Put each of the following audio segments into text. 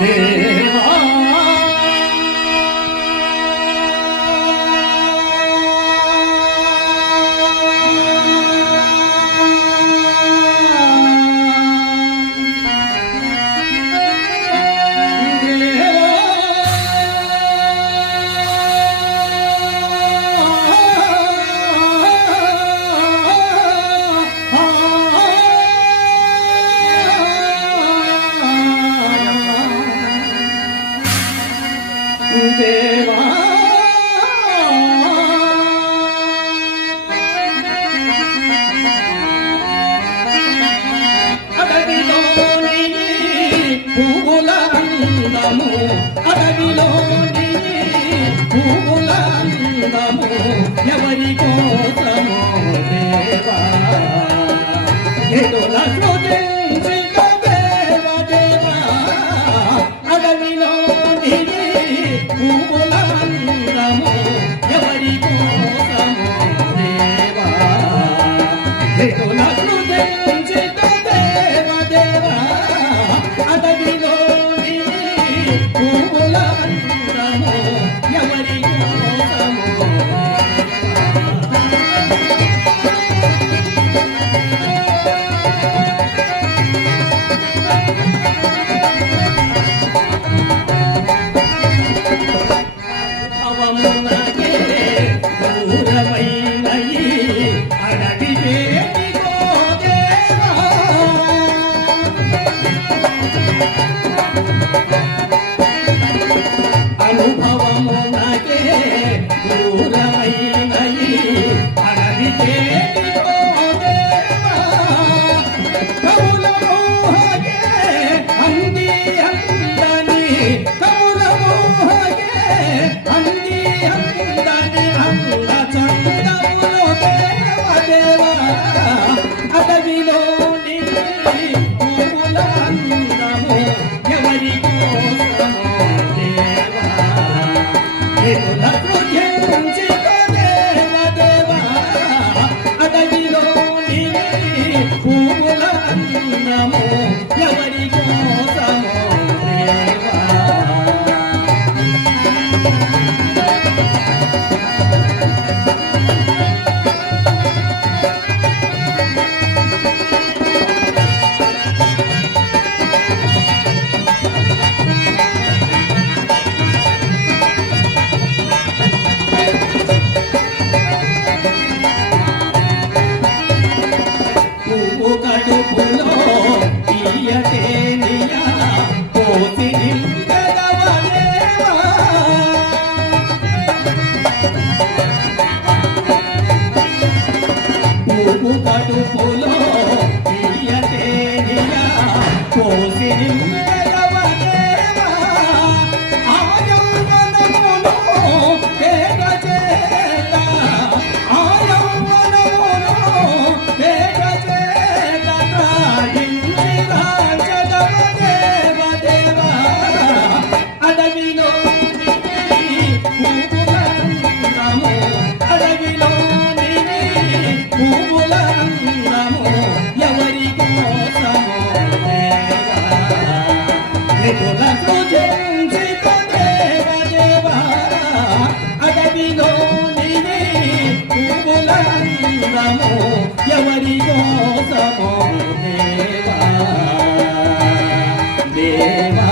దేవా ఆనందము ఎవరి కోసము దేవా? ఎదుల ఎవరి పువ్వులందము ఎవరి కోసమో దేవా దేవా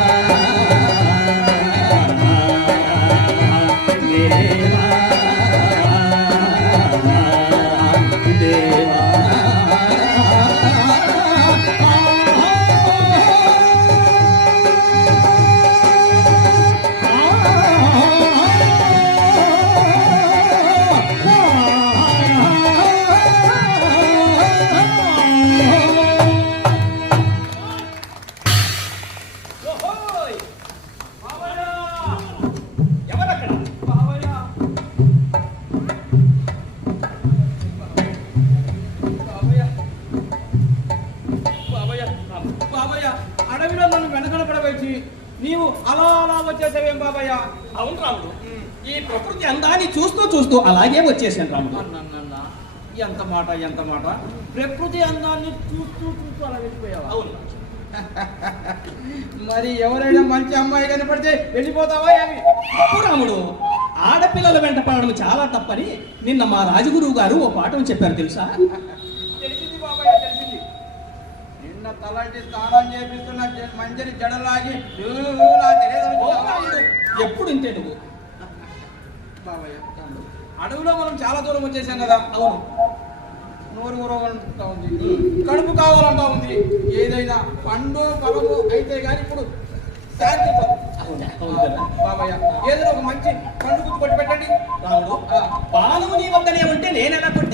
బావయ్య! అడవిలో నన్ను వెనకన పడవేసి నీవు అలా అలా వచ్చేసావేం బాబయ్య? అవును రాముడు. ఈ ప్రకృతి అందాన్ని చూస్తూ చూస్తూ అలాగే వచ్చేసాను రాముడు. ఎంత మాట ఎంత మాట. ప్రకృతి అందాన్ని చూస్తూ చూస్తూ అలా వెళ్ళిపోయావా? అవును. మరి ఎవరైనా మంచి అమ్మాయి కనపడితే వెళ్ళిపోతావా ఏమి? రాముడు ఆడపిల్లల వెంట పడడం చాలా తప్పని నిన్న మా రాజగురువు గారు ఓ పాఠం చెప్పారు తెలుసా? తలంటి స్నానం చేపిస్తున్న మంజరి జడలాగి ఎప్పుడు ఇంతే నువ్వు? అడవిలో మనం చాలా దూరం వచ్చేసాం కదా. అవును. నోరు ఊరవాలంటా ఉంది. కడుపు కావాలంటా ఉంది. ఏదైనా పండు ఫలము అయితే కానీ ఇప్పుడు బాబాయ్ ఏదైనా ఒక మంచి పండు గుర్తు కొట్టి పెట్టండి బాణము నీ వద్దనే ఉంటే నేనెలా ఇదిగో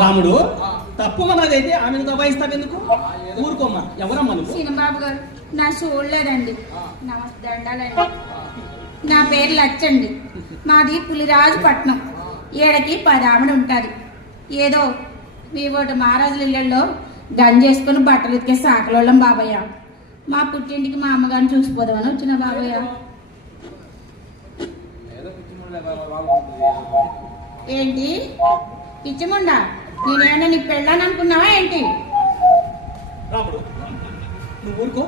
రాముడు ఆ, తప్పు మనదైతే ఆమెను దబాయిస్తావెందుకు? ఊరుకోమ్మా. ఎవరమ్మా సినిబాబు గారు నా చూడలేదండి. నమస్తే దండాలండి. నా పేరు లచ్చండి. మాది పులిరాజుపట్నం. ఏడకి పదామడ ఉంటుంది. ఏదో మీ ఒకటి మహారాజుల ఇళ్ళల్లో గన్ చేసుకుని బట్టలు ఉతికే సాకలోళ్ళం బాబయ్య. మా పుట్టింటికి మా అమ్మగారిని చూసిపోదామని వచ్చిన బాబయ్య. బాబా. ఏంటి? పిచ్చిముండా? నేనేమన్నా నీ పెళ్ళాను అనుకున్నావా ఏంటి? రాముడు నువ్వు ఊరుకో.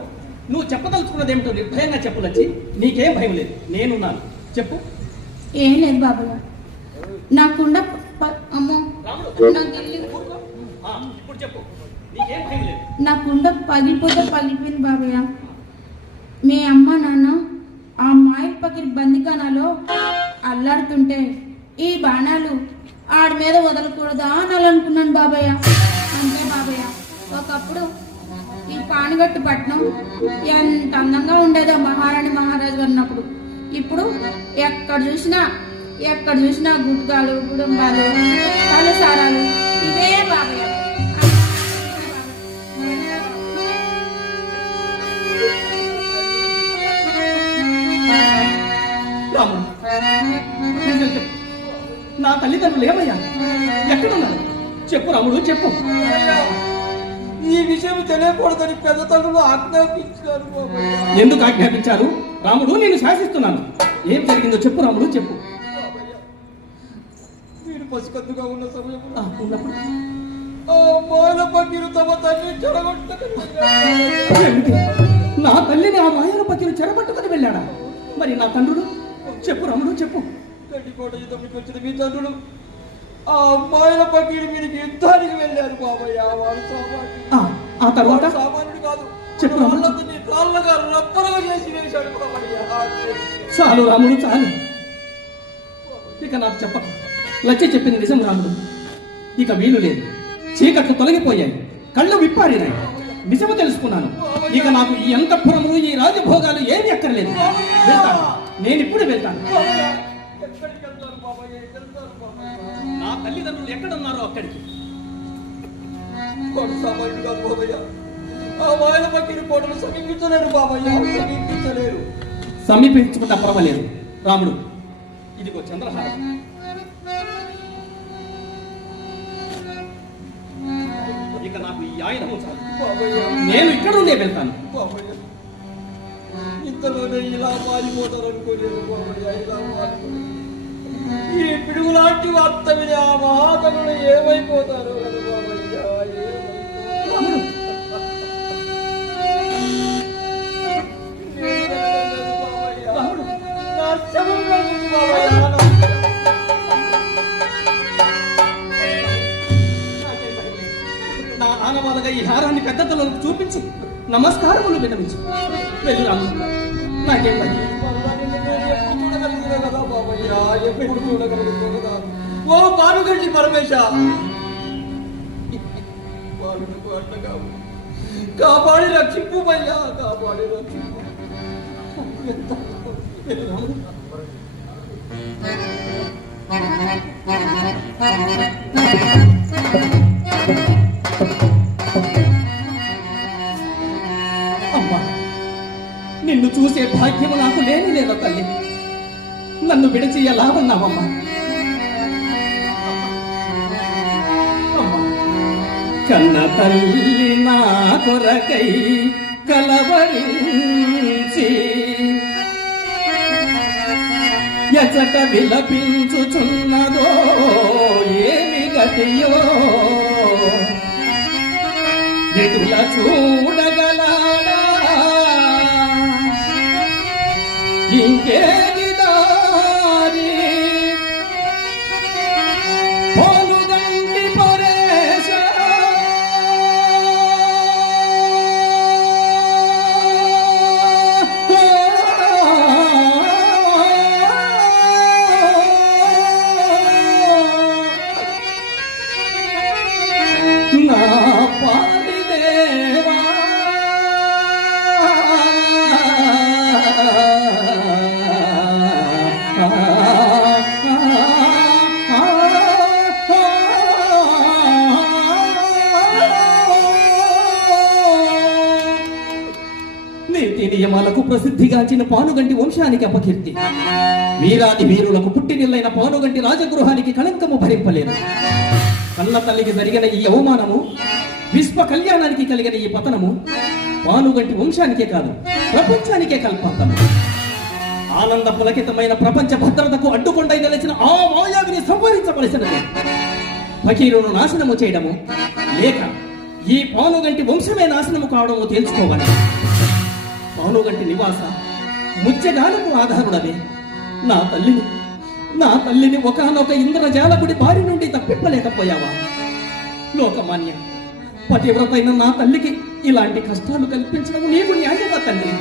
నువ్వు చెప్పదలుచుకున్నది ఏమిటో నిర్భయంగా చెప్పలచ్చి నీకేం భయం లేదు. నేనున్నాను. చెప్పు. ఏం లేదు బాబయ్య నాకుండ అమ్మో. నాకు ఇప్పుడు చెప్పు. నీకేం భయం లేదు. నా కుండ పగిలిపోతే పగిలిపోయింది బాబయ్య. మీ అమ్మ నాన్న ఆ మాయక్ పకిర్ బందికానాలో అల్లాడుతుంటే ఈ బాణాలు ఆడి మీద వదలకూడదా అని అనుకున్నాను బాబయ్య అంతే బాబయ్య ఒకప్పుడు ఈ పానుగట్టు పట్నం ఎంత అందంగా ఉండేదో మహారాణి మహారాజు ఉన్నప్పుడు. ఇప్పుడు ఎక్కడ చూసినా ఎక్కడ చూసినా గుట్కాలు కుటుంబాలు కలుసారాలు ఇదే బాబయ్య నా తల్లిదండ్రులు ఏమయ్యా? ఎక్కడున్నారు? చెప్పు రాముడు చెప్పు. ఈ విషయం తెలియకూడదని పెద్ద తండ్రులు ఆజ్ఞాపించారు. ఎందుకు ఆజ్ఞాపించారు? రాముడు నేను శాసిస్తున్నాను. ఏం జరిగిందో చెప్పు రాముడు చెప్పు. పసికత్తుగా ఉన్న సమయంలో ఉన్నప్పుడు. మాయల పకీరు తమ తల్లి చెడగొట్టక ఏమిటి? నా తల్లిని ఆ మాయల పతిని చెరబట్టుకుని వెళ్ళాడా? మరి నా తండ్రుడు చెప్పు రాముడు చెప్పు. గడ్డికోట యుద్ధంకి వచ్చిన మీ తండ్రులు ఆ మాయల పకీరు మీదకి యుద్ధానికి వెళ్ళారు బాబయ్య. వాడు సామాన్యుడు. ఆ, ఆ తర్వాత? వాడు సామాన్యుడు కాదు. రాళ్ళగా చేసి వేశాడు బాబయ్య. చాలు రాముడు చాలు. ఇక నాకు చెప్పక లచ్చ చెప్పింది నిజం రాముడు. ఇక వీలు లేదు. చీకట్లు తొలగిపోయాయి. కళ్ళు విప్పారినాయి. నిజము తెలుసుకున్నాను. ఇక నాకు ఈ అంతఃపురము ఈ రాజభోగాలు ఏమి అక్కర్లేదు. వెళ్తాను. నేను ఇప్పుడు వెళ్తాను. నా తల్లిదండ్రులు ఎక్కడున్నారో అక్కడికి. బాబయ్య ఆ కోటను సమీపించలేరు బాబయ్య. సమీపించలేరు. సమీపించుకుంటా పర్వాలేదు. రాముడు ఇదిగో చంద్రహారం. ఇక నాకు ఈ ఆయుధము చాలు. బాబయ్య. నేను ఇక్కడ ఉండే వెళ్తాను ఇంతలోనే ఇలా మారిపోతారు అనుకోలేదు బాబయ్య ఇలా మారిపోతారు. ఈ పిడుగు లాంటి వార్త విని ఆ మహాతనులు ఏమైపోతారు నా ఈ హారాన్ని పెద్దతలకు చూపించి నమస్కారములు వినమించు వెళ్ళు నాకేం భయం ఎప్పుడు చూడగలుగుతున్నా ఓ పానుగంటి పరమేశ కాపాడి రక్షింపు భయ్యా కాపాడి రక్షింపు. అమ్మా నిన్ను చూసే భాగ్యము నాకు లేని లేదా తల్లి? నన్ను విడిచి ఎలా ఉన్నావమ్మా కన్న తల్లి నా కొరకై కలవరించి ఎచట విలపించుచున్నదో ఏమి గతియో ఎటుల చూడగలాడా? ఇంకే నీతి ప్రసిద్ధిగాంచిన పానుగంటి వంశానికి అపకీర్తి. వీరాది వీరులకు పుట్టినిల్లైన పానుగంటి రాజగృహానికి కళంకము భరింపలేదు. కళ్ళ తల్లికి జరిగిన ఈ అవమానము విశ్వ కళ్యాణానికి కలిగిన ఈ పతనము పానుగంటి వంశానికే కాదు ప్రపంచానికే కల్పంతము. ఆనంద పులకితమైన ప్రపంచ భద్రతకు అడ్డుకొండై నిలిచిన ఆ మాయావిని సంహరించవలసినది. ఫకీరును నాశనము చేయడము లేక ఈ పానుగంటి వంశమే నాశనము కావడము తెలుసుకోవాలి. పావులోగంటి నివాస ముత్యగానకు ఆధారుడవే. నా తల్లిని నా తల్లిని ఒకనొక ఇంద్రజాలకుడి బారి నుండి తప్పింపలేకపోయావా? లోకమాన్య పతివ్రతైన నా తల్లికి ఇలాంటి కష్టాలు కల్పించడం నీకు న్యాయమా తండ్రి?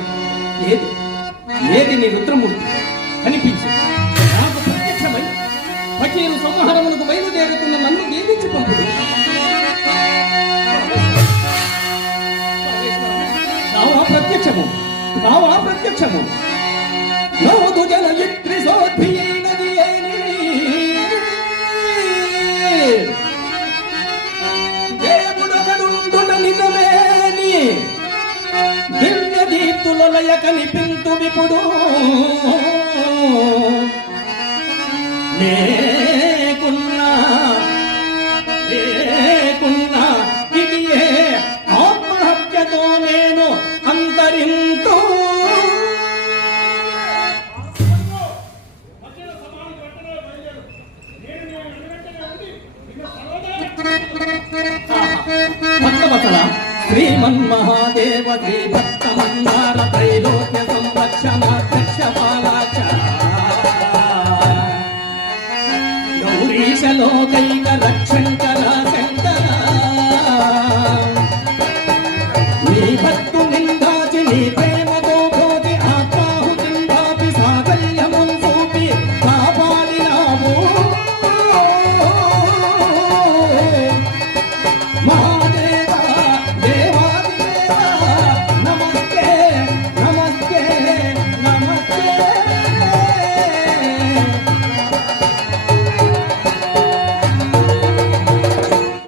ఏది? ఏది నీ రుద్రమూర్తి? కనిపించు. నాకు ప్రత్యక్షమై ఫకీరు సంహారములకు బయలుదేరుతున్న నన్ను దీవించి పంపుడు ప్రత్యక్షము. కావా ప్రత్యక్షము. నవదు జన యుక్తి సోద్భియైనది ఏని దేవుడొకడుండుట నిజమేని. దివ్య దీప్తులయ కనిపింతు విపుడు నే శ్రీమన్మహాదేవ భక్త మందార త్రైలోక్య సంరక్షణాధ్యక్ష పాలాచ.